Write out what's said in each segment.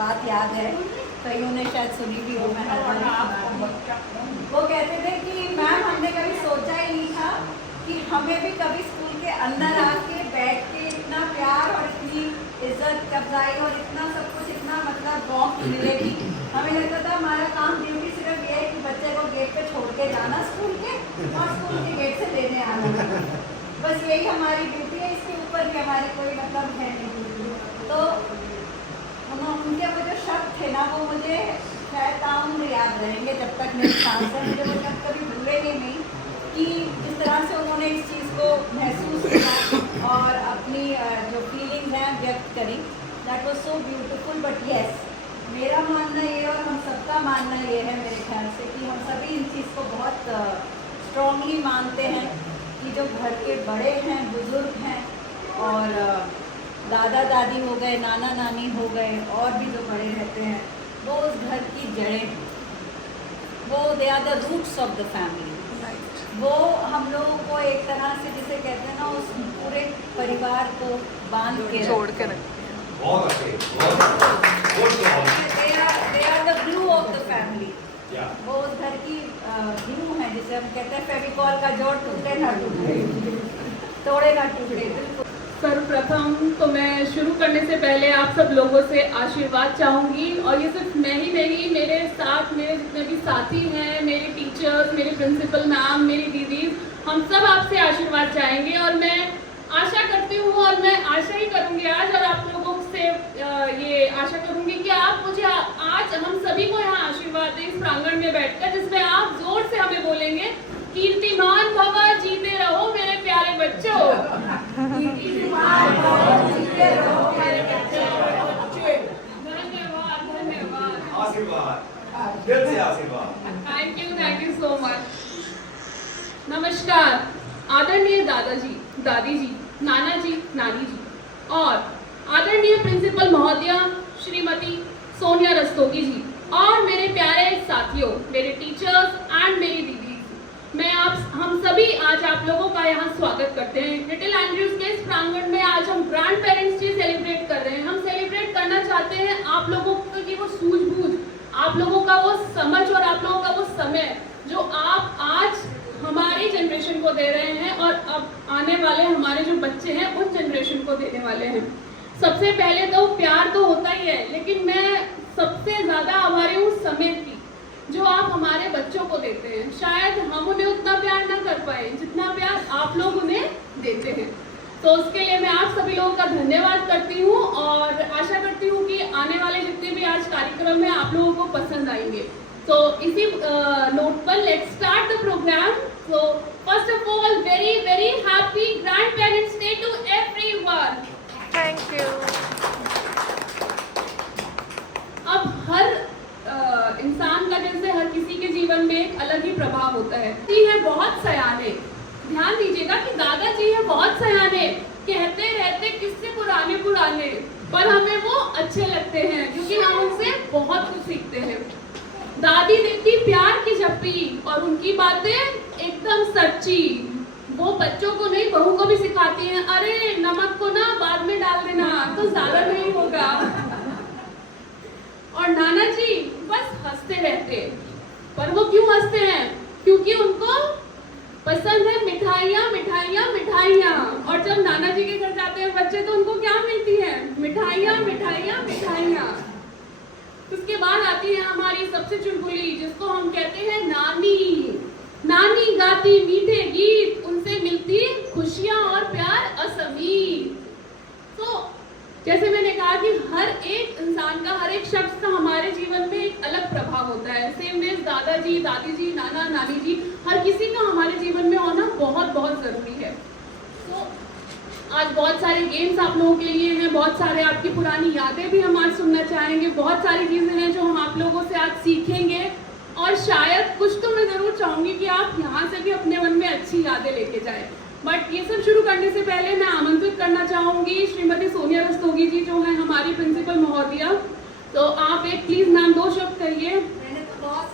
बात याद है, कईयों ने शायद सुनी भी हो, मैं वो कहते थे कि मैम हमने कभी सोचा ही नहीं था कि हमें भी कभी स्कूल के अंदर आके बैठ के इतना प्यार और इतनी इज्जत अफजाई और इतना सब कुछ इतना मतलब वार्म मिलेगी। हमें लगता था हमारा काम ड्यूटी सिर्फ ये है कि बच्चे को गेट पे छोड़ के जाना स्कूल के और स्कूल के गेट से लेने आना, बस यही हमारी ड्यूटी है, इसके ऊपर भी हमारी कोई मतलब है नहीं। तो उनके वो जो शब्द थे ना, वो मुझे शायद ताउम्र याद रहेंगे जब तक मेरी सांस है। मुझे वो शब्द कभी भूलेंगे नहीं कि जिस तरह से उन्होंने इस चीज़ को महसूस किया और अपनी जो फीलिंग्स हैं व्यक्त करी। That was so beautiful. But yes, मेरा मानना ये और हम सबका मानना ये है मेरे ख्याल से कि हम सभी इन चीज़ को बहुत स्ट्रॉन्गली मानते हैं कि जो घर के बड़े हैं, बुज़ुर्ग हैं और दादा दादी हो गए, नाना नानी हो गए और भी जो बड़े रहते हैं, वो उस घर की जड़ें, वो they are the roots of the family. वो हम लोगों को एक तरह से जिसे कहते हैं ना, उस पूरे परिवार को बांध के जोड़ के रखते हैं। They are the glue of the family. वो उस घर की ग्लू है, जिसे हम कहते हैं फेविकॉल का जोड़ टूटे ना टूटे, तोड़े ना टूटे। बिल्कुल। सर्वप्रथम तो मैं शुरू करने से पहले आप सब लोगों से आशीर्वाद चाहूँगी, और ये सिर्फ मैं ही नहीं, मेरे साथ मेरे जितने भी साथी हैं, मेरे टीचर्स, मेरे प्रिंसिपल मैम, मेरी दीदी, हम सब आपसे आशीर्वाद चाहेंगे। और मैं आशा करती हूँ और मैं आशा ही करूँगी आज, और आप लोगों से ये आशा करूँगी कि आप मुझे आज हम सभी को यहाँ आशीर्वाद दें इस प्रांगण में बैठकर, जिसमें आप जोर से हमें बोलेंगे, कीर्तिमान भव, जीते रहो मेरे प्यारे बच्चों। कीर्तिमान भव, जीते रहो मेरे बच्चों। धन्यवाद धन्यवाद, आशीर्वाद, दिल से आशीर्वाद। Thank you so much. नमस्कार आदरणीय दादाजी, दादी जी, नाना जी, नानी जी और आदरणीय प्रिंसिपल महोदया श्रीमती सोनिया रस्तोगी जी और मेरे प्यारे साथियों, मेरे टीचर्स एंड मेरी दीदी, मैं हम सभी आज आप लोगों का यहाँ स्वागत करते हैं। लिटिल एंड्रयूज के इस प्रांगण में आज हम ग्रैंड पेरेंट्स डे सेलिब्रेट कर रहे हैं। हम सेलिब्रेट करना चाहते हैं आप लोगों की वो सूझबूझ, आप लोगों का वो समझ और आप लोगों का वो समय जो आप आज हमारी जनरेशन को दे रहे हैं और अब आने वाले हमारे जो बच्चे हैं उन जनरेशन को देने वाले हैं। सबसे पहले तो प्यार तो होता ही है, लेकिन मैं सबसे ज़्यादा आभारी हूँ समय की, जो आप हमारे बच्चों को देते हैं। शायद हम उन्हें उतना प्यार ना कर पाए जितना प्यार आप लोग उन्हें देते हैं। तो उसके लिए मैं आप सभी लोगों का धन्यवाद करती हूँ और आशा करती हूँ कि आने वाले जितने भी आज कार्यक्रम हैं आप लोगों को पसंद आएंगे। तो इसी नोट पर let's start the programme. So first of all very very happy grandparents day to everyone. Thank you. अब हर इंसान का जैसे हर किसी के जीवन में एक अलग ही प्रभाव होता है। जी है बहुत सयाने, ध्यान दीजिएगा कि दादाजी है बहुत सयाने, कहते रहते किससे पुराने पुराने, पर हमें वो अच्छे लगते हैं क्योंकि हम उनसे बहुत कुछ सीखते हैं। दादी देती प्यार की झप्पी और उनकी बातें एकदम सच्ची। वो बच्चों को नहीं बहू को भी सिखाती हैं, अरे नमक को ना बाद में डाल देना तो ज्यादा नहीं होगा। और नाना जी बस हंसते रहते हैं। पर वो क्यों हंसते हैं? क्योंकि उनको पसंद है मिठाइयाँ मिठाइयाँ मिठाइयाँ। और जब नाना जी के घर जाते हैं बच्चे तो उनको क्या मिलती है? मिठाइयाँ मिठाइयाँ मिठाइयाँ। उसके बाद आती है हमारी सबसे चुलबुली, जिसको हम कहते हैं नानी। नानी गाती मीठे गीत, उनसे मिलती खुशियां और प्यार असमीत। तो जैसे मैंने कहा कि हर एक इंसान का, हर एक शख्स का हमारे जीवन में एक अलग प्रभाव होता है। सेम वेज दादाजी, दादी जी, नाना नानी जी, हर किसी का हमारे जीवन में होना बहुत बहुत जरूरी है। तो आज बहुत सारे गेम्स आप लोगों के लिए हैं, बहुत सारे आपकी पुरानी यादें भी हम आज सुनना चाहेंगे, बहुत सारी चीजें हैं जो हम आप लोगों से आज सीखेंगे। और शायद कुछ तो मैं जरूर चाहूंगी कि आप यहाँ से भी अपने मन में अच्छी यादें लेके जाएं। बट ये सब शुरू करने से पहले मैं आमंत्रित करना चाहूंगी श्रीमती सोनिया रस्तोगी जी, जो है हमारी प्रिंसिपल महोदया। तो आप एक प्लीज मैम 2 शब्द कहिए। मैंने तो बहुत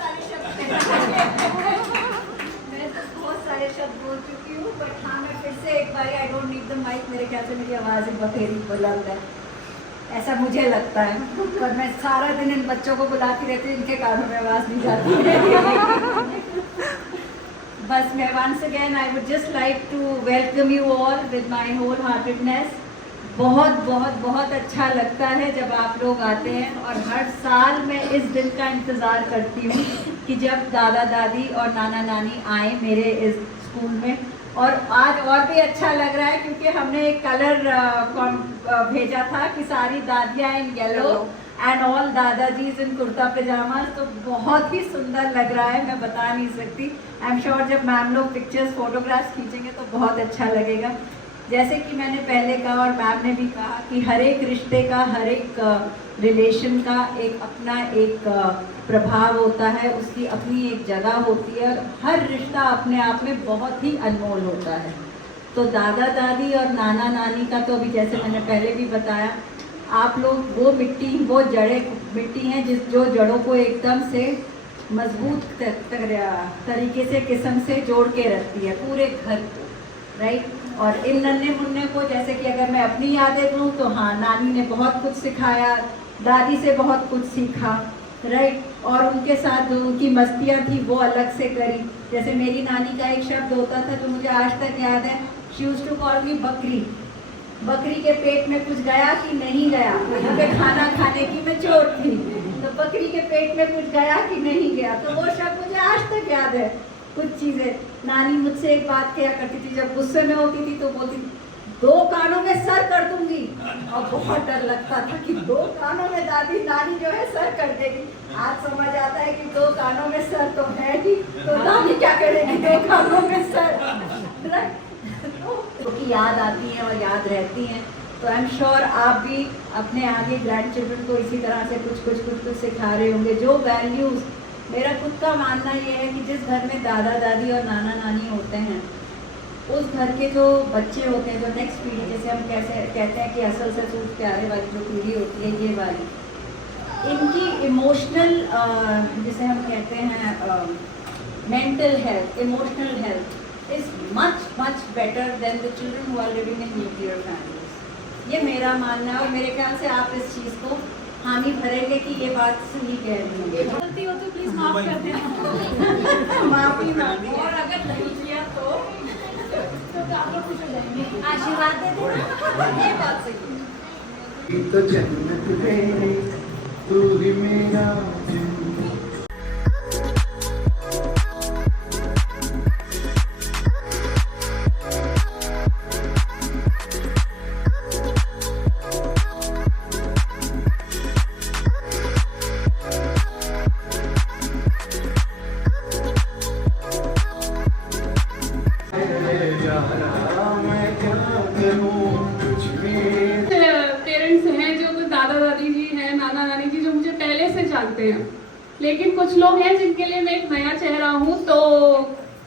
सारे शब्द बोल चुकी हूँ, बट हाँ मैं फिर से एक बार, I don't need the mic, मेरे ख्याल से मेरी आवाज़ बखेरी बुलंद है, ऐसा मुझे लगता है। पर मैं सारा दिन इन बच्चों को बुलाती रहती हूँ, इनके कानों में आवाज़ नहीं जाती। बस मैं once again I would just like to welcome you all with my wholeheartedness। बहुत बहुत बहुत अच्छा लगता है जब आप लोग आते हैं, और हर साल मैं इस दिन का इंतज़ार करती हूँ कि जब दादा दादी और नाना नानी आए मेरे इस स्कूल में। और आज और भी अच्छा लग रहा है क्योंकि हमने एक कलर भेजा था कि सारी दादियाँ इन येलो एंड ऑल दादाजीज इन कुर्ता पजामा। तो बहुत ही सुंदर लग रहा है, मैं बता नहीं सकती। आई एम श्योर जब मैम लोग पिक्चर्स फोटोग्राफ्स खींचेंगे तो बहुत अच्छा लगेगा। जैसे कि मैंने पहले कहा और मैम ने भी कहा कि हर एक रिश्ते का, हर एक रिलेशन का एक अपना एक प्रभाव होता है, उसकी अपनी एक जगह होती है, और हर रिश्ता अपने आप में बहुत ही अनमोल होता है। तो दादा दादी और नाना नानी का तो अभी जैसे मैंने पहले भी बताया, आप लोग वो मिट्टी, वो जड़ें मिट्टी हैं जो जड़ों को एकदम से मजबूत तरीके से किस्म से जोड़ के रखती है पूरे घर को, राइट। और इन नन्हे मुन्ने को, जैसे कि अगर मैं अपनी यादें दूँ तो हाँ, नानी ने बहुत कुछ सिखाया, दादी से बहुत कुछ सीखा, राइट। और उनके साथ जो उनकी मस्तियाँ थी वो अलग से करी। जैसे मेरी नानी का एक शब्द होता था जो मुझे आज तक याद है, she used to call me बकरी। बकरी के पेट में कुछ गया कि नहीं गया, मुझे खाना खाने की मैं चोर थी, तो बकरी के पेट में कुछ गया कि नहीं गया, तो वो शब्द मुझे आज तक याद है। कुछ चीज़ें नानी मुझसे एक बात किया करती थी, जब गुस्से में होती थी तो बोलती 2 कानों में सर कर दूंगी, और बहुत डर लगता था कि 2 कानों में दादी नानी जो है सर कर देगी। आज समझ आता है कि 2 कानों में सर तो है ही, तो नानी क्या करेगी 2 कानों में सर, की याद आती हैं और याद रहती हैं। तो आई एम श्योर आप भी अपने आगे ग्रैंड चिल्ड्रन को इसी तरह से कुछ सिखा रहे होंगे। जो वैल्यूज़, मेरा खुद का मानना ये है कि जिस घर में दादा दादी और नाना नानी होते हैं, उस घर के जो बच्चे होते हैं, जो नेक्स्ट पीढ़ी, जैसे हम कैसे कहते हैं कि असल से सूट प्यारे वाली जो पीढ़ी होती है, ये वाली, इनकी इमोशनल, जिसे हम कहते हैं mental health, emotional health is much better than the children who are living in nuclear families। ये मेरा मानना है, और मेरे ख्याल से आप इस चीज़ को हामी भरेंगे कि ये बात सही कह रही है। गलती हो तो प्लीज माफ कर देना। माफी मांगी, और अगर नहीं किया तो आप लोग खुश हो जाएंगे। आशीर्वाद दे देना, ये बात सही। तो जन्नत मेरी तू ही मेरा जानते हैं, लेकिन कुछ लोग हैं जिनके लिए मैं एक नया चेहरा हूँ। तो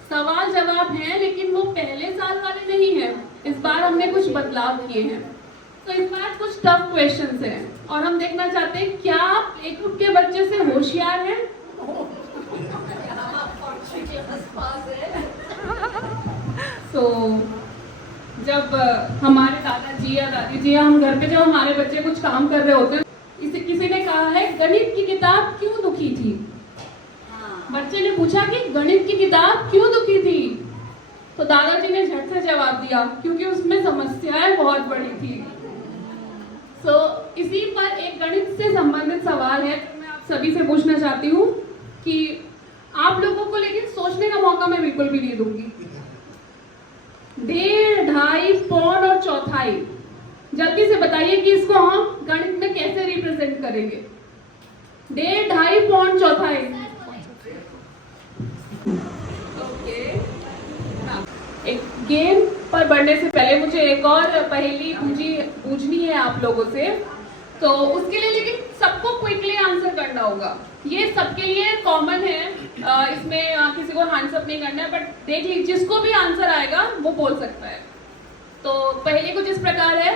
सवाल जवाब हैं, लेकिन वो पहले साल वाले नहीं हैं। इस बार हमने कुछ बदलाव किए हैं। तो इस बार कुछ टफ क्वेश्चंस हैं, और हम देखना चाहते हैं क्या आप प्ले ग्रुप के बच्चे से होशियार हैं। सो जब हमारे दादाजी या दादी जी या हम घर पे जब हमारे बच्चे कुछ काम कर रहे होते हैं, इसे किसी ने कहा है गणित की किताब क्यों दुखी थी। बच्चे ने पूछा कि गणित की किताब क्यों दुखी थी, तो दादाजी ने झट से जवाब दिया क्योंकि उसमें समस्याएं बहुत बड़ी थी। सो इसी पर एक गणित से संबंधित सवाल है तो मैं आप सभी से पूछना चाहती हूँ कि आप लोगों को लेकिन सोचने का मौका मैं बिल्कुल भी नहीं दूंगी। 1.5, 2.5, पौन और चौथाई, जल्दी से बताइए कि इसको हम गणित में कैसे रिप्रेजेंट करेंगे। 1.5, 2.5, पौन, चौथाई। एक गेम पर बढ़ने से पहले मुझे एक और पहेली पूछनी है आप लोगों से, तो उसके लिए लेकिन सबको क्विकली आंसर करना होगा। ये सबके लिए कॉमन है, इसमें किसी को हैंड्स अप नहीं करना है, बट देख लीजिए जिसको भी आंसर आएगा वो बोल सकता है। तो पहेली कुछ इस प्रकार है,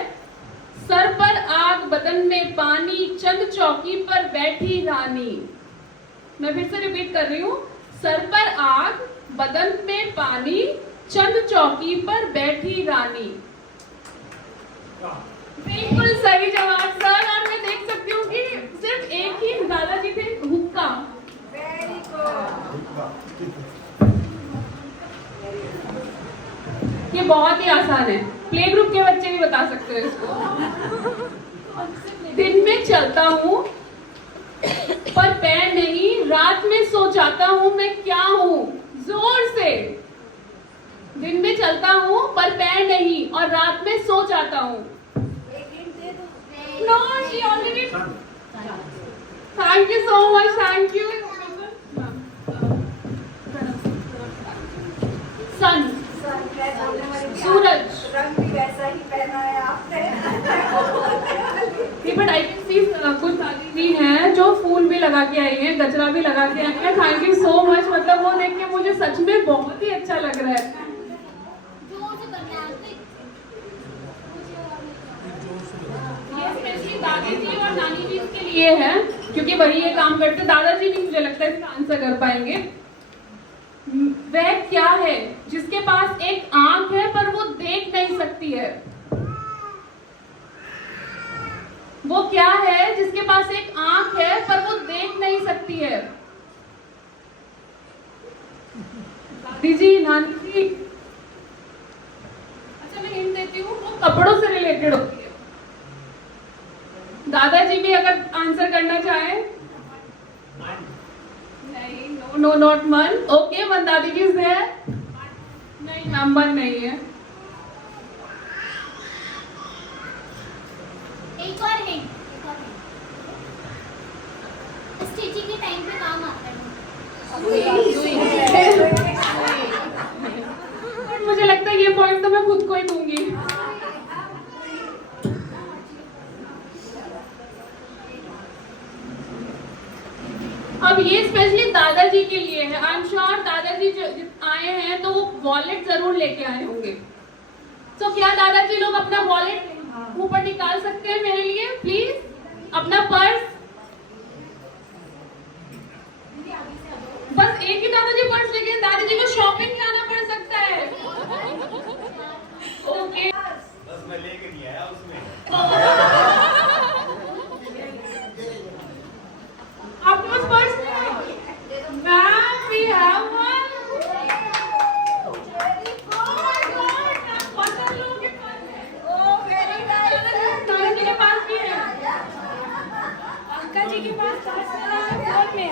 सर पर आग बदन में पानी, चंद चौकी पर बैठी रानी। मैं फिर से रिपीट कर रही हूँ, सर पर आग बदन में पानी, चंद चौकी पर बैठी रानी। बिल्कुल सही जवाब सर। और मैं देख सकती हूँ कि सिर्फ एक ही दादाजी थे, हुक्का। Very good. ये बहुत ही आसान है, प्ले ग्रुप के बच्चे भी बता सकते हो इसको। दिन में चलता हूँ पर पैर नहीं, रात में सो जाता हूँ, मैं क्या हूँ? जोर से। दिन में चलता हूँ पर पैर नहीं और रात में सो जाता हूँ। No, she already. Thank you so much. Thank you. Sun. सूरज। रंग भी वैसा ही पहना है आपने। बट आई कैन सी कुछ दादी जी हैं जो फूल भी लगा के आई हैं, गजरा भी लगा के आई हैं। Thank you so much. मतलब वो देख के मुझे सच में बहुत ही अच्छा लग रहा है। ये स्पेशली दादी जी और नानी जी के लिए है क्योंकि वही ये काम करते। दादाजी भी मुझे लगता है इसका आंसर कर पाएंगे। वह क्या है जिसके पास एक आंख है पर वो देख नहीं सकती है? वो क्या है जिसके पास एक आंख है पर वो देख नहीं सकती है? दादी जी, नानी जी। अच्छा मैं हिंट देती हूँ, वो कपड़ों से रिलेटेड होती है। दादाजी भी अगर आंसर करना चाहे। नहीं, नो नॉट मन। ओके, मन दादी जी से नहीं, मैम मन नहीं है। एक और हिंट, स्टिचिंग के टाइम पे काम आता है। मुझे लगता है ये पॉइंट तो मैं खुद को ही दूंगी। अब ये स्पेशली दादाजी के लिए है। आई एम श्योर दादाजी जो आए हैं तो वो वॉलेट जरूर लेके आए होंगे। तो क्या दादाजी लोग अपना वॉलेट ऊपर निकाल सकते हैं मेरे लिए प्लीज? अपना पर्स। बस एक ही दादाजी पर्स लेके, दादाजी को शॉपिंग जाना पड़ सकता है। ओके, बस मैं लेके नहीं आया उसमें। आपके पास पर्स नहीं है? Ma'am we have one. दादाजी के पास भी है। अंकल जी के पास फोन में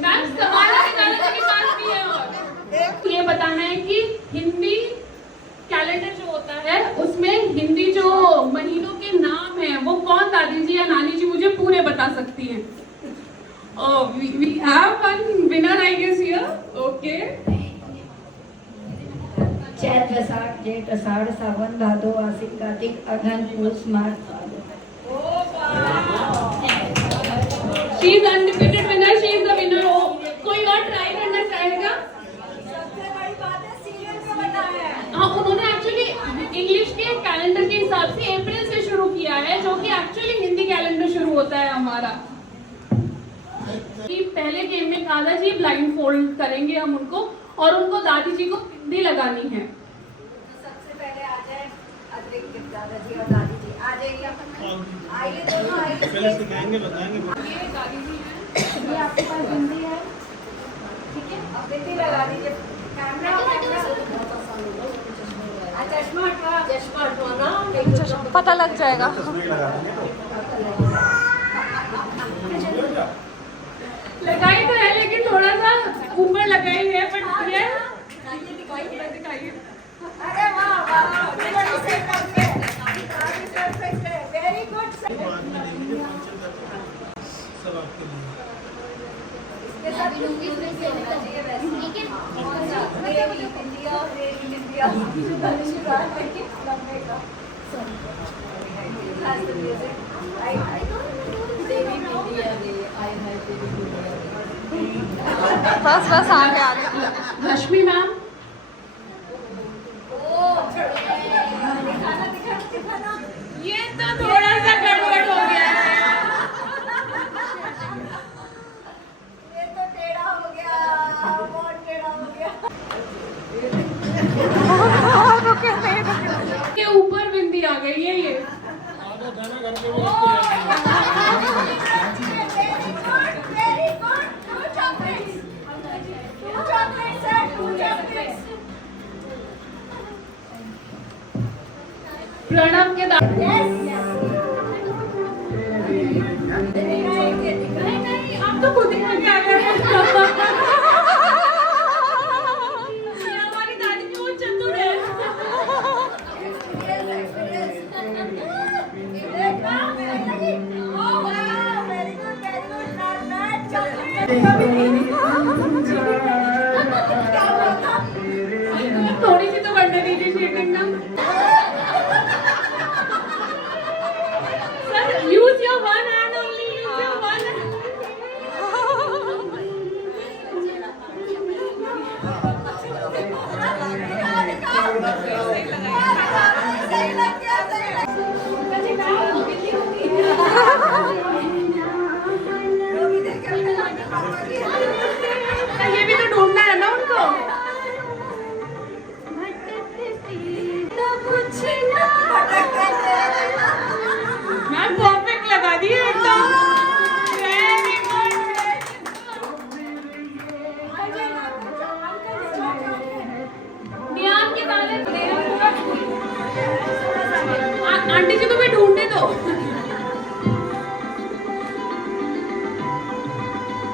मैम सवाल है, दादाजी के पास भी है। और ये बताना है कि हिंदी कैलेंडर जो होता है उसमें हिंदी जो महीनों के नाम हैं वो कौन दादी जी या नानी जी मुझे पूरे बता सकती हैं? We have one winner I guess here. Okay. चैत वैसाख जेठ आषाढ़ सावन भादो आसिन कार्तिक अगहन पूस माघ फागुन। She is undefeated winner. She is the winner. कोई और ट्राई करना चाहेगा? सबसे बड़ी बात है सीरियल में बताया है। हाँ, उन्होंने एक्चुअली इंग्लिश के कैलेंडर के हिसाब से अप्रैल से शुरू किया है, जो कि एक्चुअली हिंदी कैलेंडर शुरू होता है हमारा। कि पहले गेम में दादाजी ब्लाइंड फोल्ड करेंगे हम उनको और उनको दादी जी को बिंदी लगानी है। तो सबसे पहले आ जाए अतिरिक्त गिफ्ट दादाजी और दादी जी। आ जाइए अपन। आइए दोनों आइए। पहले सिखाएंगे बताएंगे। ये दादी जी हैं। ये आपके पास बिंदी है, ठीक है? अब बिंदी लगा दीजिए। कैमरा चश्मा हटवा। पता लग जाएगा। लगाई तो है लेकिन थोड़ा सा ऊपर लगाई है, बट ये दिखाइए। अरे वाह वाह, परफेक्ट है, वेरी गुड। सब आपके लिए। इसके साथ लूंगी फिर से होना चाहिए वैसे, ठीक है? कौन सा? रेडी इंडिया, रेडी इंडिया, धनुषराज लेके लंबे का। Has the music. I don't Devi India they, I have Devi India. बस आगे आगे। लक्ष्मी मैम। दिखाना। ये तो थोड़ा सा गड़बड़ हो गया है। ये तो टेढ़ा हो गया, बहुत टेढ़ा हो गया। के ऊपर बिंदी आ गई है ये। आधा खाना घर पे Very good. Two chocolates. Two chocolates, sir. Two chocolates. Pranav के दादी। Yes. नहीं, आप तो खुद ही आगे आ गए। ये हमारी दादी जी बहुत चतुर है। Oh wow, very good, not bad. Chocolate. थोड़ी सी तो करने दीजिए शेडिंग ना। Sir, use your one hand only, use your one hand. सही लग गया, सही लग गया। ये भी तो ढूंढना है ना उनको। मैम परफेक्ट लगा दिए एकदम। Very good. ध्यान के बारे आंटी जी को भी ढूंढने दो।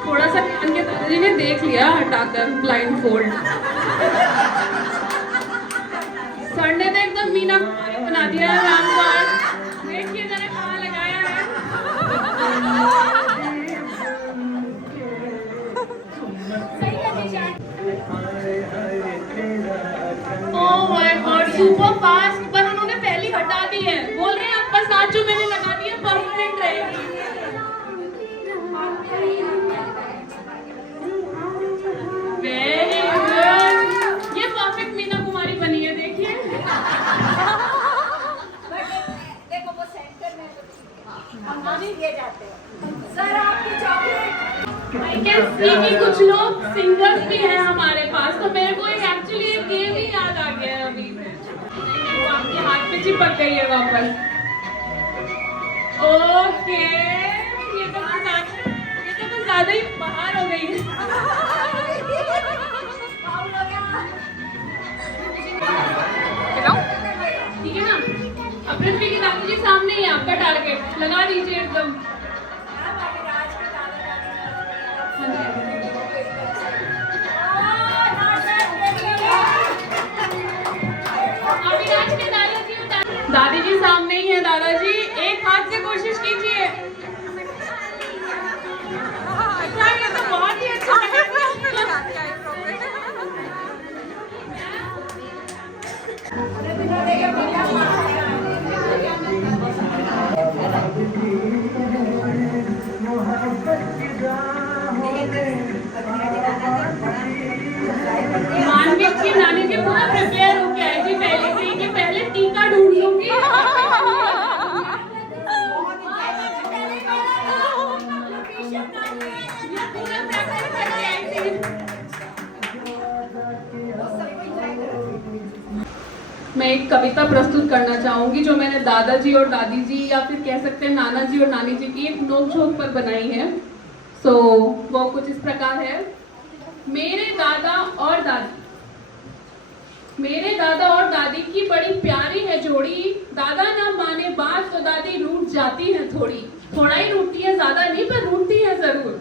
थोड़ा सा ध्यान के दादाजी ने देख लिया हटाकर ब्लाइंड फोल्ड। सर ने तो एकदम मीना कुमारी बना दिया है राम को आज। देखिए जरा कहाँ लगाया है। Oh my God, super fast. पर उन्होंने पहली हटा दी है। बोल रहे हैं आपका साथ जो मैंने लगा दिया परफेक्ट रहेगी। Very good. ये परफेक्ट मीना कुमारी बनी है, देखिए। देखो वो सेंटर में तो ठीक है, हम नहीं दिए जाते हैं। सर आपकी चॉकलेट। आई कैन सी कि कुछ लोग सिंगर्स भी हैं हमारे पास, तो मेरे को एक्चुअली एक गेम ही याद आ गया है अभी। वो आपके हाथ पे चिपक गई है वापस। ओके, ये तो कुछ ज्यादा ही बाहर हो गई है। फाउल हो गया। ठीक है ना? अब पृथ्वी की दादी जी सामने ही है, आपका टारगेट लगा दीजिए एकदम। अविनाश के दादी जी सामने ही है। दादाजी एक हाथ से कोशिश कीजिए। अच्छा, ये तो बहुत ही अच्छा है। मोहब्बत की एक कविता प्रस्तुत करना चाहूंगी जो मैंने दादाजी और दादी जी या फिर कह सकते हैं नाना जी और नानी जी की एक नोक-झोंक पर बनाई है। वो कुछ इस प्रकार है। मेरे दादा और दादी की बड़ी प्यारी है जोड़ी, दादा ना माने बात तो दादी रूठ जाती है थोड़ा ही रूठती है, ज्यादा नहीं पर रूठती है जरूर।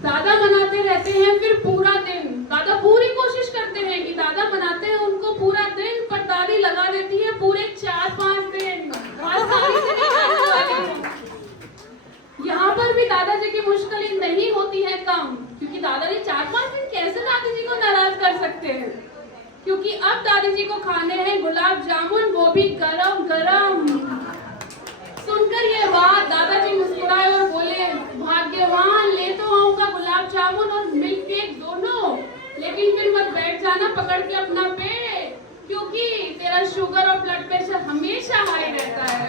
दादा मनाते रहते हैं फिर पूरा दिन, दादा पूरी कोशिश करते हैं कि दादा मनाते हैं उनको पूरा दिन, पर दादी लगा देती है पूरे 4-5 दिन। यहाँ पर भी दादाजी की मुश्किलें नहीं होती है कम, क्योंकि दादाजी 4-5 दिन कैसे दादी जी को नाराज कर सकते हैं, क्योंकि अब दादी जी को खाने हैं गुलाब जामुन, वो भी गरम गरम। सुनकर ये बात दादाजी मुस्कुराए और बोले, भाग्यवान, ले तो आऊंगा गुलाब जामुन और मिल्क केक दोनों, लेकिन फिर मत बैठ जाना पकड़ के अपना पेट, क्योंकि तेरा शुगर और ब्लड प्रेशर हमेशा हाई रहता है।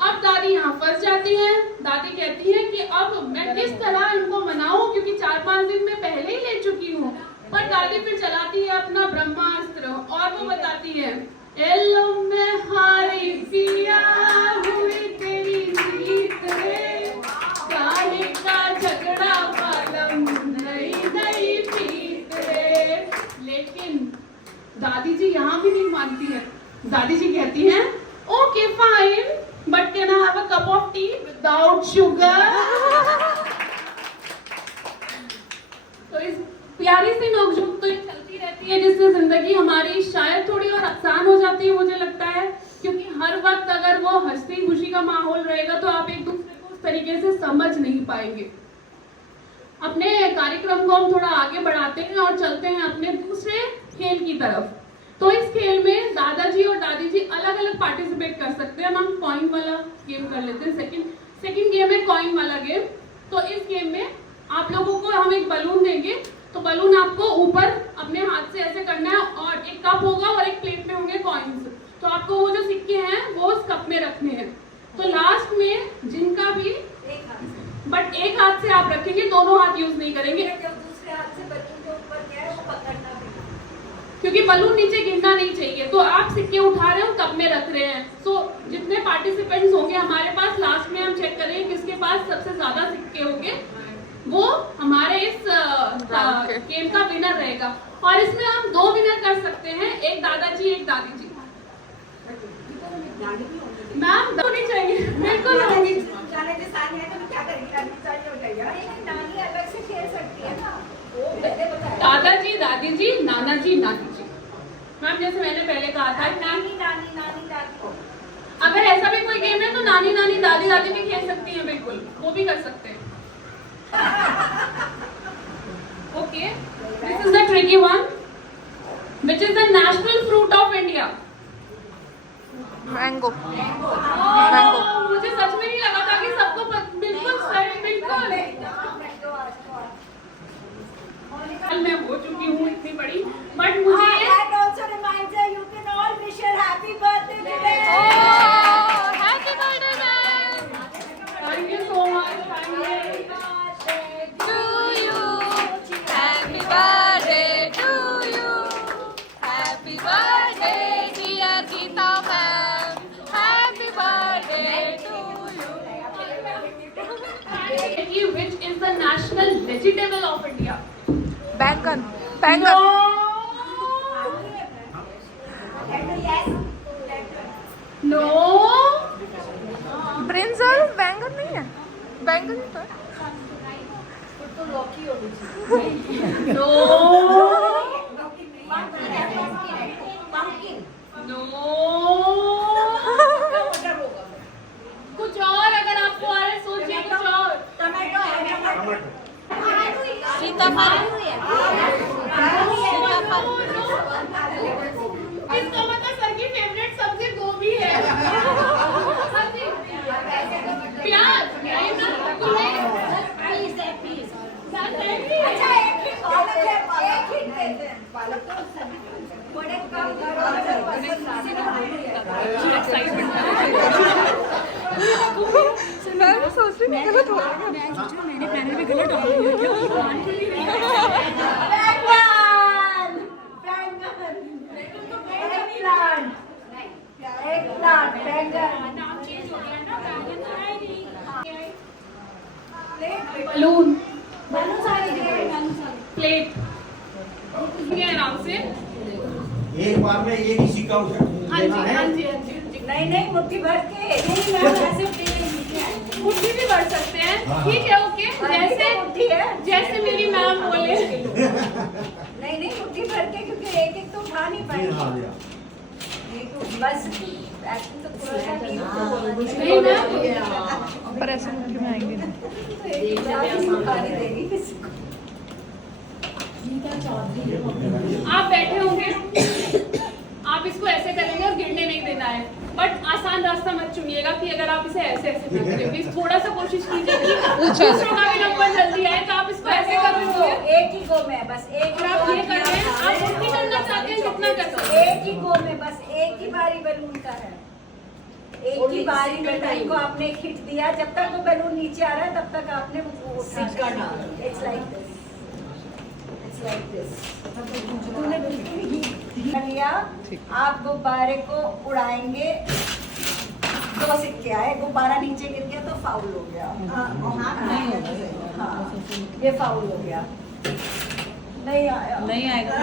अब दादी यहाँ फंस जाती है। दादी कहती है कि अब मैं किस तरह इनको मनाऊं, क्योंकि 4-5 दिन में पहले ही ले चुकी हूँ। पर दादी फिर चलाती है अपना ब्रह्मास्त्र और वो बताती है, एलो मैं हारी पिया हुई तेरी जीत रे, काहे का झगड़ा पालम नई पीत रे। लेकिन दादी जी यहाँ भी नहीं मानती है। दादी जी कहती हैं, okay fine, but can I have a cup of T without sugar. तो इस प्यारी सी नोकझोंक तो ये चलती रहती है, जिससे जिंदगी हमारी शायद थोड़ी और आसान हो जाती है, मुझे लगता है, क्योंकि हर वक्त अगर वो हंसी खुशी का माहौल रहेगा तो आप एक दूसरे को उस तरीके से समझ नहीं पाएंगे। अपने कार्यक्रम को हम थोड़ा आगे बढ़ाते हैं और चलते हैं अपने दूसरे खेल की तरफ। तो इस खेल में दादाजी और दादी जी अलग अलग पार्टिसिपेट कर सकते हैं। हम कॉइन वाला गेम कर लेते हैं। सेकंड गेम है कॉइन वाला गेम। तो इस गेम में आप लोगों को हम एक बलून देंगे, तो बलून आपको ऊपर अपने हाथ से ऐसे करना है और एक कप होगा और एक प्लेट में होंगे कॉइन्स। तो आपको वो जो सिक्के हैं वो उस कप में रखने हैं। तो लास्ट में जिनका भी बट एक हाथ से आप रखेंगे, दोनों हाथ यूज नहीं करेंगे, दूसरे हाथ से बलून के ऊपर क्या है वो पकड़ना है, क्योंकि बलून नीचे गिरना नहीं चाहिए। तो आप सिक्के उठा रहे हो, कप में रख रहे हैं। सो जितने पार्टिसिपेंट्स होंगे हमारे पास, लास्ट में हम चेक करेंगे किसके पास सबसे ज्यादा सिक्के होंगे, वो हमारे इस गेम का विनर रहेगा। और इसमें हम 2 विनर कर सकते हैं, एक दादाजी एक दादी जी। मैम होनी चाहिए, बिल्कुल होगी। नानी अलग से खेल सकती है ना, दादाजी दादी जी नाना जी नानी जी। मैम जैसे मैंने पहले कहा था, नानी नानी नानी दादी, अगर ऐसा भी कोई गेम है तो नानी नानी दादी दादी भी खेल सकती हैं, बिल्कुल वो भी कर सकते हैं। Okay, this is the tricky one. Which is the national fruit of India? Mango. मुझे सच में नहीं लगा था कि सबको बिल्कुल सही, बिल्कुल। मैं हो चुकी हूँ इतनी बड़ी, बट मुझे and also reminds you can all wish her happy birthday today. Happy birthday ma'am. Thank you so much, thank you. To you, happy birthday to you, happy birthday dear Geeta ma'am, happy birthday to you. Which is the national vegetable of India? बैंगन। No. No. Brinjal बैंगन नहीं है, बैंगन तो No. No. कुछ और अगर आपको आ रहा है सोचिए कुछ और। टमाटो है, सीताफल। इसका मतलब सर की फेवरेट सब्जी गोभी है। सब्जी प्याज। अच्छा एक ही पालक है, एक ही देते हैं पालक तो बड़े कम मैं सोच रही हूँ गलत हो गया। मैंने पैनल में गलत डाल दिया क्या? बलून, बैलून सारे प्लेट, ये आराम से। एक बार में एक ही सिक्का उठा हाँ जी, हाँ जी, हाँ जी। नहीं नहीं मुट्ठी भर के नहीं मैम ऐसे मुट्ठी भी भर सकते हैं, ठीक है, ओके। जैसे मुट्ठी है जैसे मेरी मैम बोले। नहीं नहीं मुट्ठी भर के, क्योंकि एक एक तो उठा नहीं पाएंगे। बस एक्टिंग तो पूरा नहीं मैम, पर ऐसे मुट्ठी में आएंगे देगी किसी को। आप बैठे होंगे, आप इसको ऐसे करेंगे और गिरने नहीं देना है, बट आसान रास्ता मत चुनिएगा कि अगर आप इसे ऐसे ऐसे ना करें। प्लीज थोड़ा सा कोशिश कीजिए कि दूसरों का भी नंबर जल्दी आए, तो आप इसको ऐसे कर लीजिए। एक ही गो में बस एक और आप ये कर रहे हैं, आप मुट्ठी करना चाहते हैं जितना कर सकते हैं। एक ही गो में बस एक ही बारी बैलून का है। एक ही बारी बैलून को आपने एक हिट दिया, जब तक वो बैलून नीचे आ रहा है तब तक आपने वो उठाना। It's like this, it's like this. तूने बिल्कुल ही लिया। आप गुब्बारे को उड़ाएंगे, 2 सिक्के आए, गुब्बारा नीचे गिर गया तो फाउल हो गया। हाँ ये फाउल हो गया। नहीं आया, नहीं आएगा।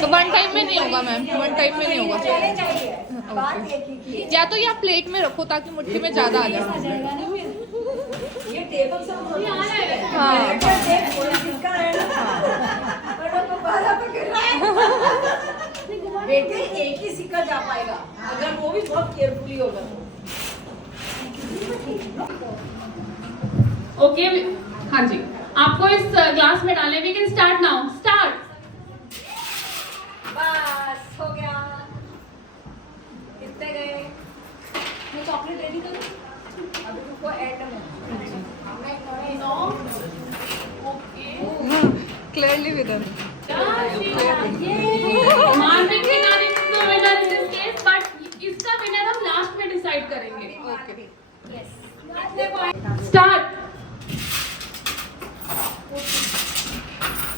तो वन टाइम में नहीं होगा मैम, वन टाइम में नहीं होगा। चाहिए बात एक ही की है। या तो ये आप प्लेट में रखो ताकि मुट्ठी में ज्यादा आ जाए। ये टेबल से ये आ रहा है। हाँ सिक्का है ना, पर वो गुब्बारा पे गिर रहा है। बेटे एक ही सिक्का जा पाएगा अगर वो भी बहुत केयरफुली होगा तो। ओके, हाँ जी, आपको इस ग्लास में डालने। We can start now, start. बस हो गया। कितने गए? मैं चॉकलेट रेडी करूं? अभी तुमको एंड में। क्लियरली विदर। मार्विन की नानी is the winner in this case, but इसका विनर हम लास्ट में डिसाइड करेंगे। Okay start.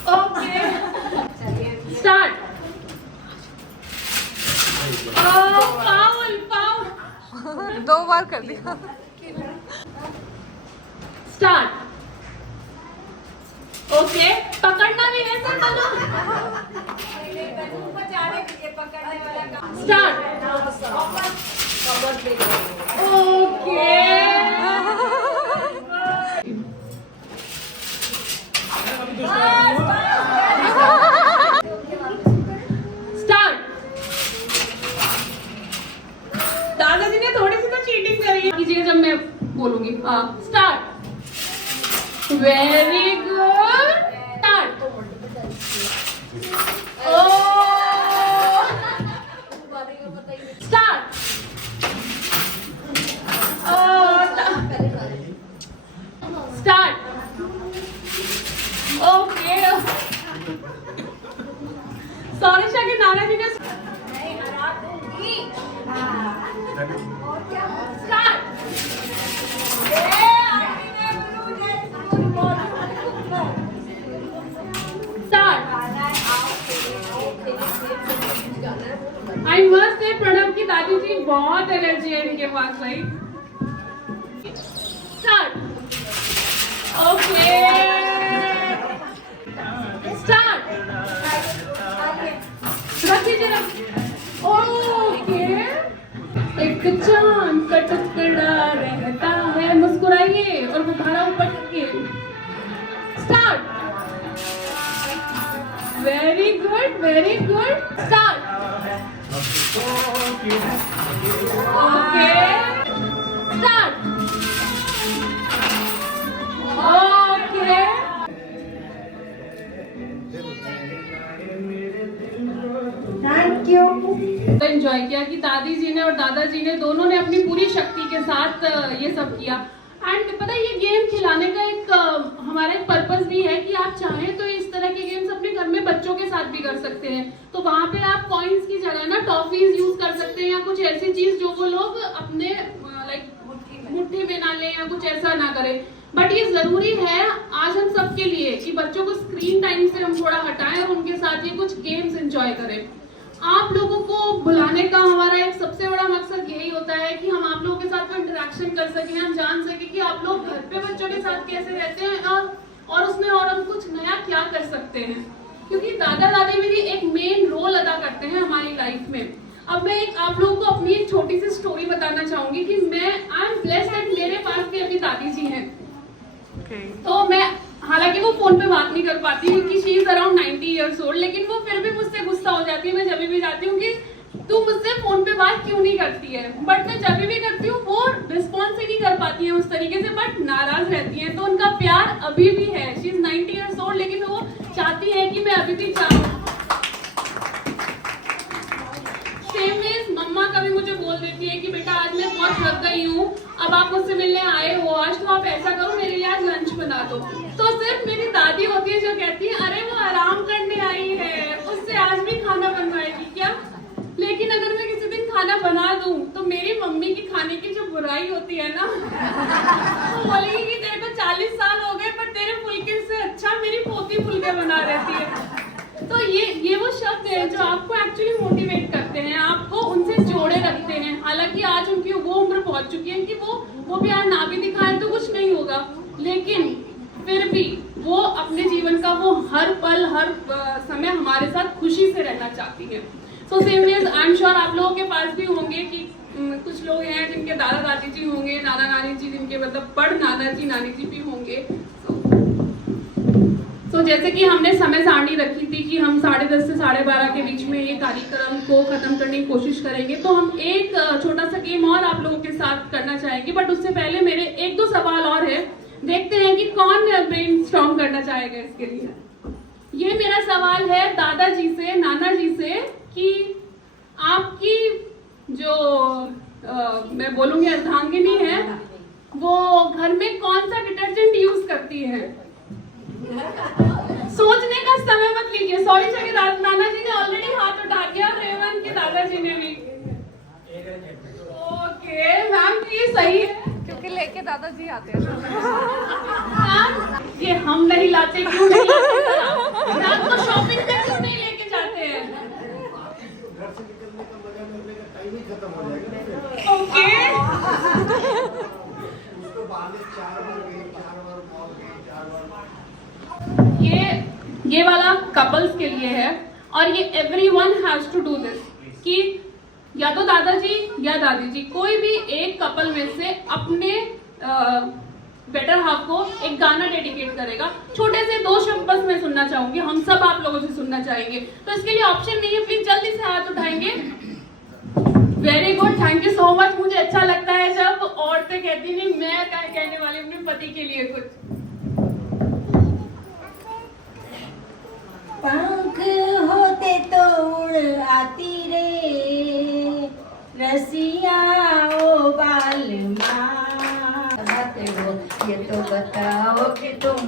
Okay start. Foul foul. 2 बार कर दिया। स्टार्ट। ओके, पकड़ना भी है सर, तुमको जाने के लिए पकड़ने वाला काम। स्टार्ट। Okay start. दादाजी ने थोड़ी सी तो चीटिंग करी है, कीजिएगा जब मैं बोलूंगी। हाँ, start. Very good, start. Start. Start. Okay, सौरक्षा के नाना जी ने नहीं हरा दूंगी। और क्या? Start. Start. I must say Pranav की दादी जी बहुत एनर्जी है इनके पास भाई। स्टार्ट। Okay start. रखिए ओके। एक चांद का टुकड़ा रहता है, मुस्कुराइए और वो भाड़ा ऊपर करके। Start. Very good, very good, start. Okay start. Okay thank you. Enjoy किया कि दादी जी ने और दादाजी ने दोनों ने अपनी पूरी शक्ति के साथ ये सब किया। एंड पता है ये गेम खिलाने का एक हमारा एक पर्पस भी है कि आप चाहें तो इस तरह के गेम्स अपने घर में बच्चों के साथ भी कर सकते हैं। तो वहाँ पे आप कॉइन्स की जगह ना टॉफीज यूज कर सकते हैं या कुछ ऐसी चीज जो वो लोग अपने लाइक मुट्ठी में ना लें या कुछ ऐसा ना करें। बट ये जरूरी है आज हम सबके लिए कि बच्चों को स्क्रीन टाइम से हम थोड़ा हटाएं और उनके साथ ये कुछ गेम्स एंजॉय करें। आप लोगों को बुलाने का हमारा एक सबसे बड़ा मकसद यही होता है कि हम आप लोगों के साथ इंटरेक्शन कर सकें, हम जान सकें कि आप लोग घर पे बच्चों के साथ कैसे रहते हैं और उसमें और हम कुछ नया क्या कर सकते हैं, क्योंकि दादा दादी भी एक मेन रोल अदा करते हैं हमारी लाइफ में। अब मैं एक आप लोगों को अपनी एक छोटी सी स्टोरी बताना चाहूंगी कि आई एम ब्लेस्ड दैट मेरे पास भी अभी दादी जी हैं। तो मैं हालांकि वो फोन पे बात नहीं कर पाती क्योंकि she is around 90 years old, लेकिन वो फिर भी मुझसे गुस्सा हो जाती है मैं जब भी जाती हूँ कि तू मुझसे फोन पे बात क्यों नहीं करती है। बट मैं जब भी करती हूँ वो रिस्पॉन्स ही नहीं कर पाती है उस तरीके से, बट नाराज रहती है। तो उनका प्यार अभी भी है। शी इज 90 इयर्स ओल्ड, लेकिन वो चाहती है कि मैं अभी भी चाहूँ। सेम वे मम्मा कभी मुझे बोल देती है कि बेटा आज मैं बहुत थक गई हूँ, अब आप मुझसे मिलने आए हो आज, तो आप ऐसा करो मेरे लिए आज लंच बना दो। तो सिर्फ मेरी दादी होती है जो कहती है अरे वो आराम करने आई है, उससे आज भी खाना बनवाएगी क्या। लेकिन अगर मैं किसी दिन खाना बना दूं तो मेरी मम्मी की खाने की जो बुराई होती है ना वो बोलेगी कि तेरे को 40 साल हो गए पर तेरे फुलके से अच्छा मेरी पोती फुलके बना रहती है। तो ये वो शब्द है जो आपको एक्चुअली मोटिवेट करते हैं, आपको उनसे जोड़े रखते हैं। हालांकि आज उनकी वो उम्र पहुंच चुकी है कि वो भी आज ना भी दिखाएं तो कुछ नहीं होगा, लेकिन फिर भी वो अपने जीवन का वो हर पल हर समय हमारे साथ खुशी से रहना चाहती है। So same ways I am sure आप लोगों के पास भी होंगे कि कुछ लोग हैं जिनके दादा दादी जी होंगे, नाना नानी जी, जिनके मतलब बड़ नाना जी नानी जी भी होंगे। तो जैसे कि हमने समय सारणी रखी थी कि हम 10:30 से 12:30 के बीच में ये कार्यक्रम को खत्म करने की कोशिश करेंगे, तो हम एक छोटा सा गेम और आप लोगों के साथ करना चाहेंगे। बट उससे पहले मेरे 1-2 सवाल और है, देखते हैं कि कौन ब्रेन स्ट्रॉन्ग करना चाहेगा इसके लिए। ये मेरा सवाल है दादाजी से, नाना जी से कि आपकी जो मैं बोलूंगी अर्धांगिनी है वो घर में कौन सा डिटर्जेंट यूज करती है। सोचने का समय मत लीजिए। सॉरी चलिए, नाना जी ने ऑलरेडी हाथ उठा दिया, रेवन के दादाजी ने भी। ओके मैम, ये सही है क्योंकि लेके दादाजी आते हैं। ये हम नहीं लाते, क्यों नहीं लाते? रात को शॉपिंग पे क्यों नहीं लेके जाते हैं? घर से निकलने का मजा मिलने का टाइम ही खत्म हो जाएगा। ओके उसको बहाने 4 बार गए, 4 बार मॉल गए, 4 बार। ये वाला कपल्स के लिए है और ये everyone has to do this कि या तो दादाजी या दादी जी कोई भी एक कपल में से अपने बेटर हाफ को एक गाना डेडिकेट करेगा। छोटे से 2 शब्द बस मैं सुनना चाहूंगी, हम सब आप लोगों से सुनना चाहेंगे। तो इसके लिए ऑप्शन नहीं है, प्लीज जल्दी से हाथ उठाएंगे। Very good, thank you so much. मुझे अच्छा लगता है जब औरतें कहती नहीं मैं क्या कहने वाली अपने पति के लिए कुछ। पंख होते तो उड़ आती रे रसिया ओ बालमा। बताते हो ये तो बताओ कि तुम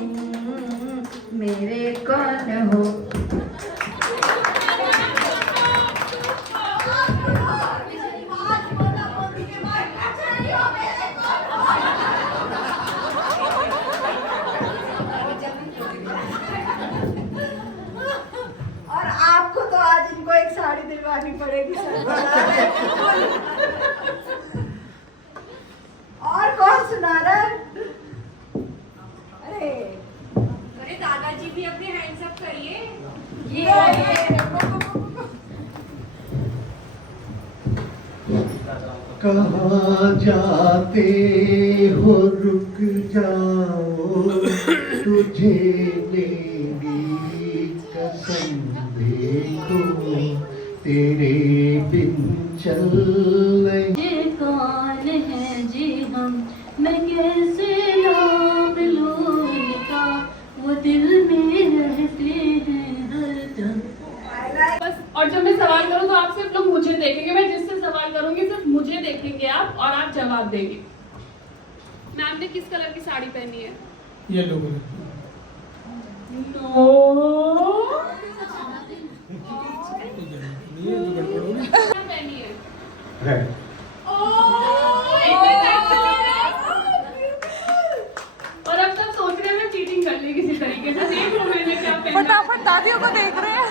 मेरे कौन हो। और आपको तो आज इनको एक साड़ी दिलवानी पड़ेगी सर। और कौन सुना रहा है? अरे दादाजी भी अपने हैंड्स अप करिए। कहाँ जाते हो रुक जाओ, तुझे मेरी कसम देखो, तेरे बिन चल नहीं। ये कौन है जी हम, मैं कैसे नाम लूं इनका, वो दिल में रहते हैं हरदम। बस, और जब मैं सवाल करूं तो आप सिर्फ लोग मुझे देखेंगे। मैं जिससे सवाल करूंगी सिर्फ मुझे देखेंगे आप, और आप जवाब देंगे। मैम ने किस कलर की साड़ी पहनी है? Yellow colour. पहनी है रेड। और अब सब सोच रहे हैं मैं चीटिंग कर ली किसी तरीके से। देख लो मैंने क्या पहना। फटाफट दादियों को देख रहे हैं।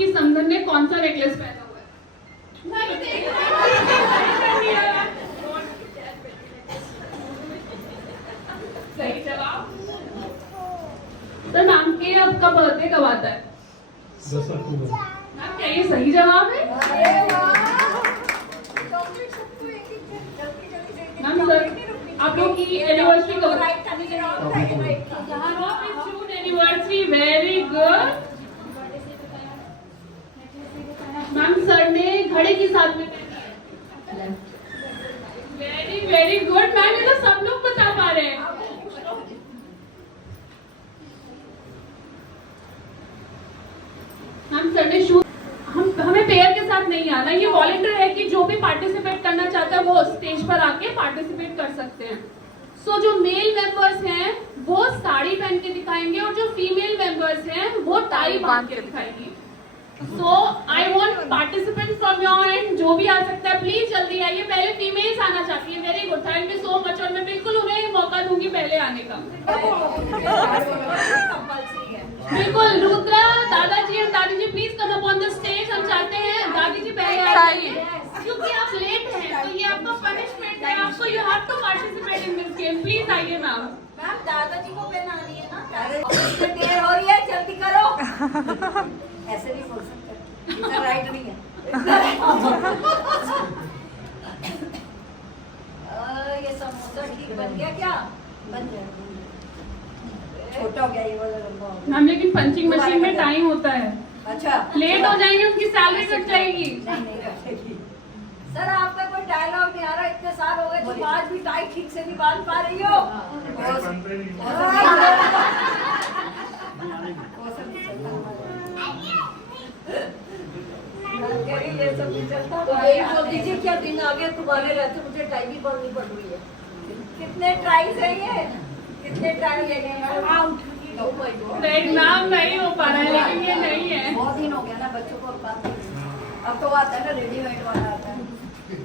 आपकी समधन में कौन सा नेकलेस पहना हुआ है? सही जवाब। सर मैम के आपका बर्थडे कब आता है? 10 अक्टूबर। मैम क्या ये सही जवाब है? अरे वाह! चॉकलेट सबको एक-एक जल्दी से मैम सर आप लोग की एनिवर्सरी कब है? राइट करने के बाद June anniversary, very good. Ma'am sir ने घड़े की साथ में वेरी वेरी गुड। मैम ये तो सब लोग बता पा रहे हैं। मैम सर ने शूज हमें पेयर के साथ नहीं आना, ये वॉलंटियर है कि जो भी पार्टिसिपेट करना चाहता है वो स्टेज पर आके पार्टिसिपेट कर सकते हैं। सो जो मेल मेंबर्स हैं वो साड़ी पहन के दिखाएंगे और जो फीमेल मेंबर्स हैं वो टाई बांध के दिखाएंगी। So I want participants from your end, जो भी आ सकता है प्लीज जल्दी आइए। पहले फीमेल्स आना चाहती है, very good, thank you so much. और मैं बिल्कुल उन्हें मौका दूंगी पहले आने का। कंपल्सरी है। बिल्कुल रुद्रा, दादाजी और दादी जी please come up on the stage. हम चाहते हैं दादी जी पहले आइए क्योंकि आप लेट हैं, तो ये आपका पनिशमेंट है। आपको you have to participate in this game. Please आइए मैम। मैम दादाजी को पहनानी है ना, इसमें देर हो रही है, जल्दी करो। ऐसे नहीं बोल सकते, इतना राइट नहीं है। ये समोसा ठीक बन गया क्या? बन गया। छोटा हो गया ये वाला, लंबा हो गया। मैम लेकिन पंचिंग मशीन में टाइम होता है, अच्छा लेट हो जाएंगे उनकी सैलरी कट जाएगी। नहीं नहीं रखेगी। सर आपका कोई डायलॉग नहीं आ रहा, इतने साल हो गए तुम आज भी टाई ठीक से नहीं बांध पा रही हो। ये सब नहीं चलता। तो यही बोल दीजिए क्या दिन आ गया तुम्हारे रहते मुझे टाई भी बांधनी पड़ रही है। कितने ट्राई है ये, कितने ट्राई है आउट। नहीं मैम नहीं हो पा रहा है, लेकिन ये नहीं है। बहुत दिन हो गया ना बच्चों को, अब तो आता है ना रेडीमेड वाला आता है।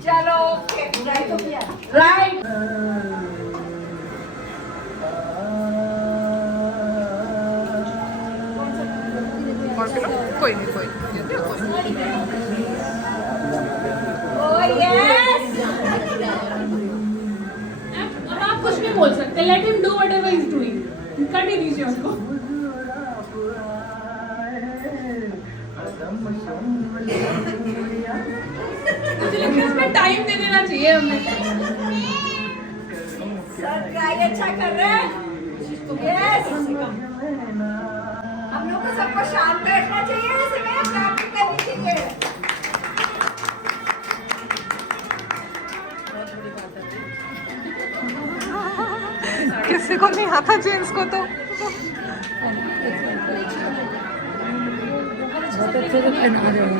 चलो ओके, राइट हो गया, राइट। कोई नहीं कोई ओह यस। और आप कुछ भी बोल सकते हैं, let him do whatever he is doing. कर ही दीजिए उसको। मुझे लगता है इसमें टाइम दे देना चाहिए हमें। सर ट्राई अच्छा कर रहे हैं, यस। हम लोग को सबको शांत बैठना चाहिए, इसमें प्रैक्टिस करनी चाहिए। किसी को नहीं आता जेंट्स को तो बहुत अच्छे से पहना रहे हैं।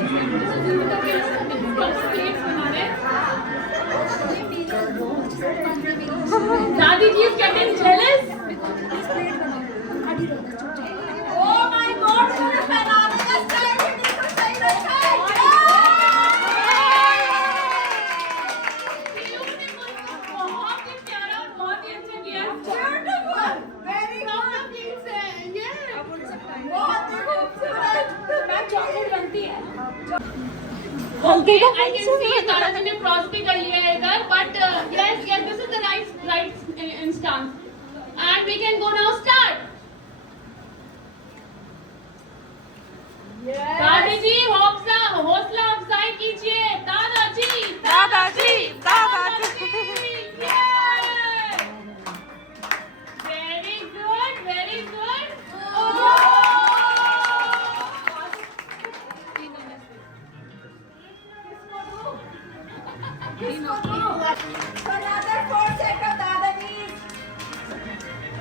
दादी जी is getting jealous. Oh my God, मुझे पहनाने का स्टाइल ही बिल्कुल सही रखा है। बहुत ही प्यारा और बहुत ही अच्छा किया। ब्यूटीफुल, वेरी गुड, बहुत ही खूबसूरत। मैं चॉकलेट बनती है। Okay, I can see दादाजी ने क्रॉस भी कर लिया है इधर, but yes, this is the right instance, and we can go now. Start. दादाजी हौसला अफजाई कीजिए। दादाजी दादाजी दादाजी very good very good. Another 4 set of दादाजी।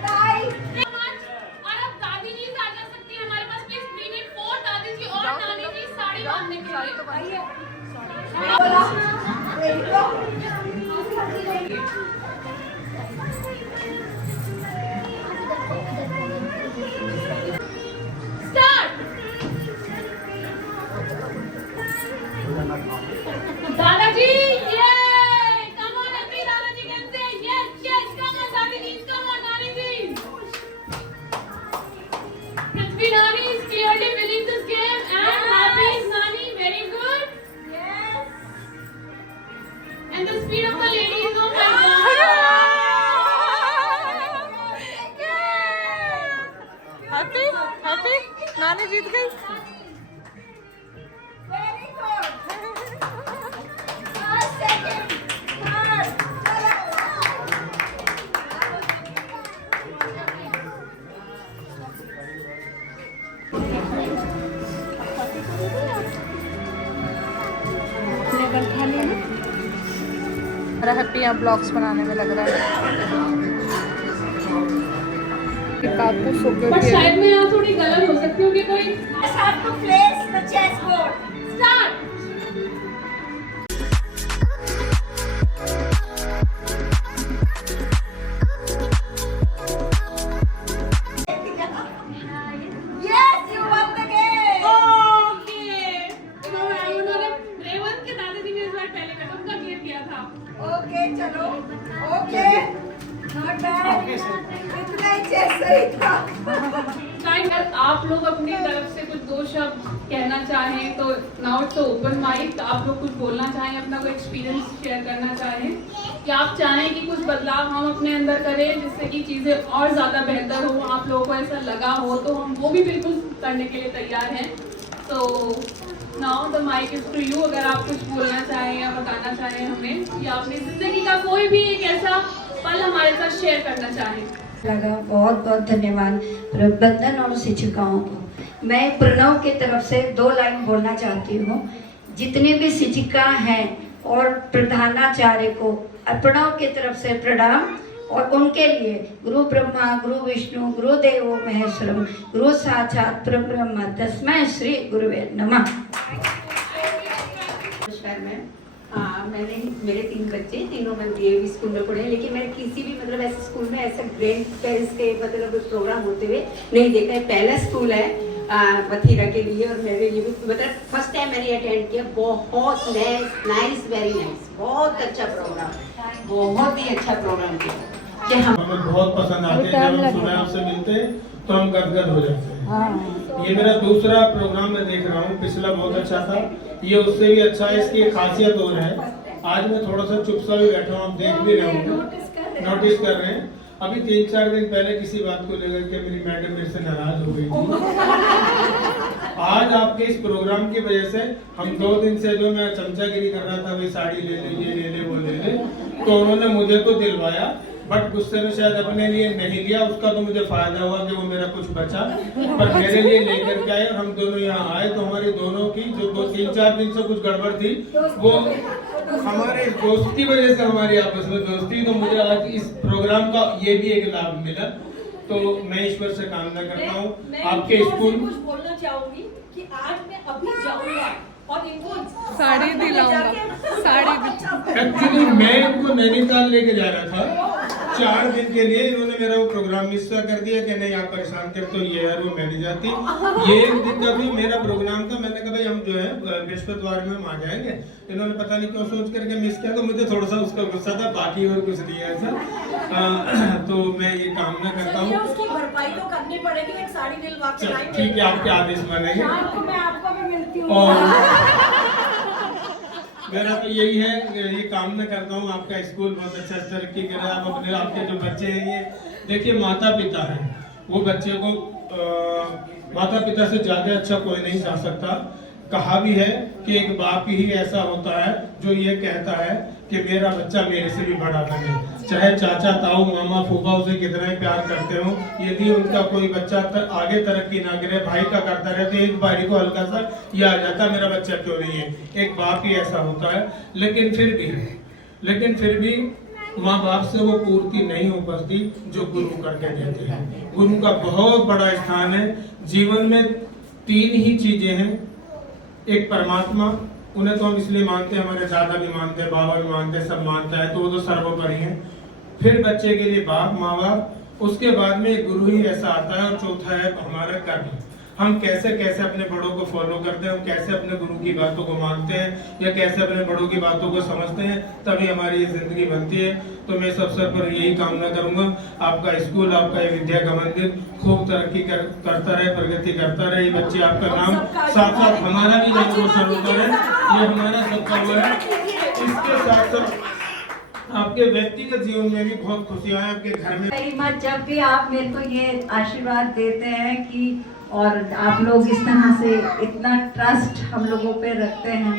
Right. और अब दादी जी आ जा सकती है हमारे पास। प्लीज we need 4 दादी जी और नानी जी साड़ी हैप्पी नानी जीत गई very good first second third मेरा हैप्पी यहाँ ब्लॉग्स बनाने में लग रहा है काकू सो के बट शायद मैं यहाँ थोड़ी गलत हो सकती हूँ कि कोई Just have to place the chessboard. Start. Yes, you won the game. Okay उन्होंने रेवंत के दादाजी ने इस बार पहले कदम का गेम दिया था। Okay, चलो. Okay. Not bad. इतना ही चेस सही था. अगर आप लोग अपनी तरफ से कुछ दो शब्द कहना चाहें तो नाउ इट्स ओपन माइक, आप लोग कुछ बोलना चाहें, अपना कोई एक्सपीरियंस शेयर करना चाहें या आप चाहें कि कुछ बदलाव हम अपने अंदर करें जिससे कि चीज़ें और ज़्यादा बेहतर हो, आप लोगों को ऐसा लगा हो तो हम वो भी बिल्कुल करने के लिए तैयार हैं। तो now the mic is to you, अगर आप कुछ बोलना चाहें या बताना चाहें हमें या अपनी ज़िंदगी का कोई भी एक ऐसा पल हमारे साथ शेयर करना चाहें। लगा बहुत बहुत धन्यवाद प्रबंधन और शिक्षिकाओं को। मैं प्रणव की तरफ से 2 लाइन बोलना चाहती हूँ। जितने भी शिक्षिका हैं और प्रधानाचार्य को प्रणव की तरफ से प्रणाम और उनके लिए गुरु ब्रह्मा गुरु विष्णु गुरु देवो महेश्वरम गुरु साक्षात परब्रह्म तस्मै श्री गुरुवे नमः। नमस्कार मैम। मैंने मेरे 3 बच्चे तीनों में डीएवी स्कूल में पढ़े, लेकिन मैंने किसी भी मतलब ऐसे स्कूल में ऐसा ग्रैंड पेरेंट्स के मतलब प्रोग्राम होते हुए नहीं देखा है। पहला स्कूल है मथुरा के लिए और मेरे लिए भी मतलब फर्स्ट टाइम मैंने अटेंड किया। बहुत नाइस वेरी नाइस, बहुत अच्छा प्रोग्राम, बहुत ही अच्छा प्रोग्राम किया कि हम हमें बहुत पसंद आते हैं। जब हम सुबह आपसे मिलते हैं तो हम गदगद हो जाते हैं। ये मेरा दूसरा प्रोग्राम मैं देख रहा हूँ, पिछला बहुत अच्छा था, ये उससे भी अच्छा है। इसकी एक खासियत और है, आज मैं थोड़ा सा चुप सा भी बैठा हूँ, आप देख भी रहे होंगे, नोटिस कर रहे हैं। अभी 3-4 दिन पहले किसी बात को लेकर के मेरी मैडम मेरे से नाराज हो गई थी। आज आपके इस प्रोग्राम की वजह से हम 2 दिन से जो मैं चमचागिरी कर रहा था, भाई साड़ी ले ले, ये ले ले, वो ले ले, तो उन्होंने मुझे तो दिलवाया, बट गुस्से में शायद अपने लिए नहीं लिया। उसका तो मुझे फायदा हुआ कि वो मेरा कुछ बचा, पर मेरे लिए लेकर के आए और हम दोनों यहाँ आए। तो हमारी दोनों की जो 3-4 दिन से कुछ गड़बड़ थी, वो हमारे दोस्त की वजह से हमारी आपस में दोस्ती। तो मुझे आज इस प्रोग्राम का ये भी एक लाभ मिला। तो मैं ईश्वर से कामना करता हूँ आपके स्कूल कुछ बोलना चाहूंगी कि आज मैं अभी जाऊंगा और इनको साड़ी दिलाऊंगा, साड़ी एक्चुअली मैं इनको नैनीताल लेके जा रहा था 4 दिन के लिए। इन्होंने मेरा वो प्रोग्राम मिस कर दिया कि नहीं आप परेशान कर, तो ये यार वो मैं नहीं जाती। ये एक दिक्कत हुई, मेरा प्रोग्राम था, मैंने कहा भाई हम जो है बृहस्पतिवार में हम आ जाएंगे। इन्होंने पता नहीं क्यों सोच करके मिस किया, तो मुझे थोड़ा सा उसका गुस्सा था, बाकी और कुछ नहीं है ऐसा। तो मैं ये कामना करता हूँ उसकी भरपाई तो करनी पड़ेगी, एक साड़ी दिलवा के लाएंगे। ठीक है, आपके आदेश मानेंगे। मैं आपको भी मिलती हूँ। और मेरा तो यही है, ये कामना करता हूँ आपका स्कूल बहुत अच्छा तरक्की करे। आप अपने आपके जो बच्चे हैं, ये देखिए माता पिता हैं, वो बच्चे को माता पिता से ज्यादा अच्छा कोई नहीं जा सकता। कहा भी है कि एक बाप ही ऐसा होता है जो ये कहता है कि मेरा बच्चा मेरे से भी बड़ा बने। चाहे चाचा ताऊ मामा फूफा उसे कितना ही प्यार करते हो, यदि उनका कोई बच्चा आगे तरक्की ना करे, भाई का करता रहे, तो एक भाई को हल्का सा ये आ जाता मेरा बच्चा क्यों नहीं है। एक बाप ही ऐसा होता है। लेकिन फिर भी माँ बाप से वो पूर्ति नहीं हो पाती जो गुरु करके देते हैं। गुरु का बहुत बड़ा स्थान है जीवन में। 3 ही चीजें हैं, एक परमात्मा, उन्हें तो हम इसलिए मानते हैं, हमारे दादा भी मानते हैं, बाबा भी मानते हैं, सब मानता है, तो वो तो सर्वोपरि है। फिर बच्चे के लिए बाप माँ बाप, उसके बाद में गुरु ही ऐसा आता है, और चौथा है हमारा कर्म। हम कैसे कैसे अपने बड़ों को फॉलो करते हैं, हम कैसे अपने गुरु की बातों को मानते हैं या कैसे अपने बड़ों की बातों को समझते हैं, तभी हमारी ये जिंदगी बनती है। तो मैं सबसे पर यही कामना करूंगा आपका स्कूल, आपका ये विद्या का मंदिर खूब तरक्की करता रहे, प्रगति करता रहे। बच्चे आपका नाम साथ साथ हमारा भी नाम रोशन होता रहे, ये हमारा सबका हुआ है। इसके साथ साथ आपके व्यक्तिगत जीवन में भी बहुत खुशियां हैं, आपके घर में। Very much. जब भी आप मेरे को ये आशीर्वाद देते हैं कि और आप लोग इस तरह से इतना ट्रस्ट हम लोगों पे रखते हैं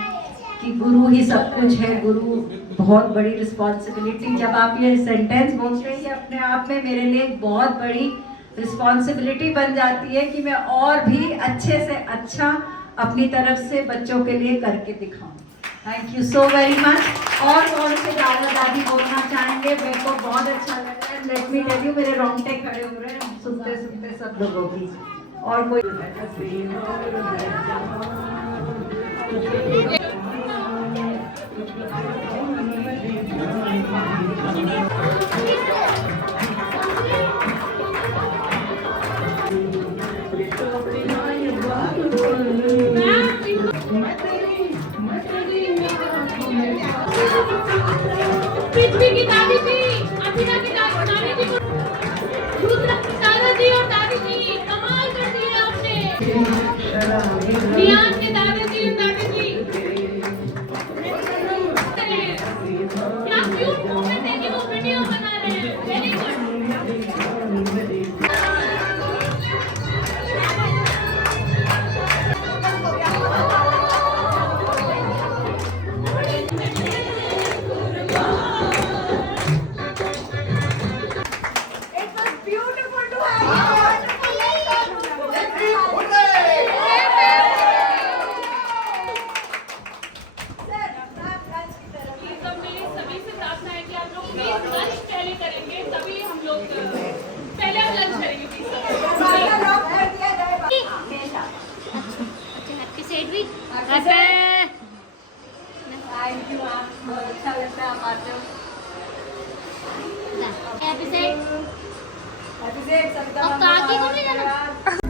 कि गुरु ही सब कुछ है, गुरु बहुत बड़ी रिस्पॉन्सिबिलिटी। जब आप ये सेंटेंस बोलते हैं ये अपने आप में मेरे लिए एक बहुत बड़ी रिस्पॉन्सिबिलिटी बन जाती है कि मैं और भी अच्छे से अच्छा अपनी तरफ से बच्चों के लिए करके दिखाऊं। Thank you so very much. और कौन से दादा दादी बोलना चाहेंगे? मेरे को बहुत अच्छा लगा है। लेट मी टेल यू, मेरे रोंगटे खड़े हो रहे हैं सुनते सुनते सब लोगों की। और कोई पृथ्वी की दादी जी, अथिना की नानी जी को, रुद्र दादाजी और दादी जी कमाल कर दिए आपने। रियान के दादाजी और दादी जी, क्या क्यूट मोमेंट है कि वो वीडियो बना रहे हैं। Very good. Thank you. आप बहुत अच्छा लगता है, आप आते हो। एपिसोड अभिषेक और काकी को भी जाना।